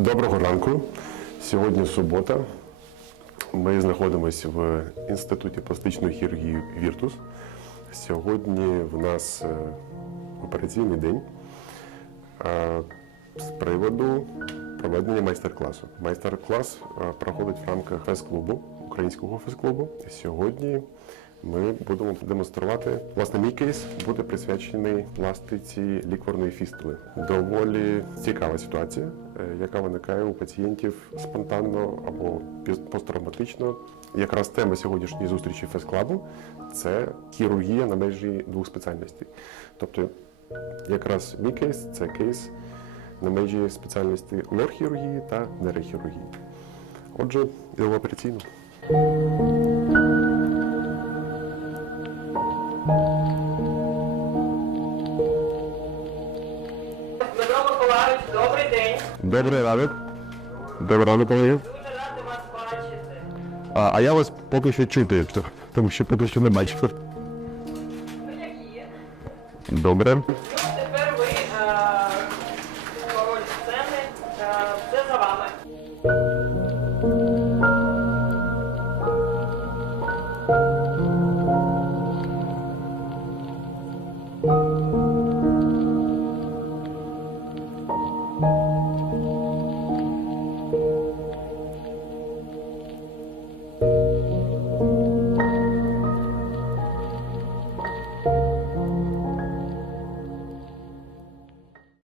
Доброго ранку. Сьогодні субота. Ми знаходимося в інституті пластичної хірургії Віртус. Сьогодні в нас е, операційний день е, з приводу проведення майстер-класу. Майстер-клас е, проходить в рамках фест-клубу, українського фест-клубу. Сьогодні ми будемо демонструвати. Власне, мій кейс буде присвячений пластиці лікварної фістули. Доволі цікава ситуація, е, яка виникає у пацієнтів спонтанно або посттравматично. Якраз тема сьогоднішньої зустрічі фест-клабу це хірургія на межі двох спеціальностей. Тобто, якраз мій кейс це кейс на межі спеціальності лор-хірургії та нейрохірургії. Отже, йдемо в. Дмитро Миколаївич, добрий день. Добрий ранок. Добрий ранок, колеги. Дуже рада вас бачити. А, а я вас поки що чути, тому що поки що не бачив. Ви як є. Добре.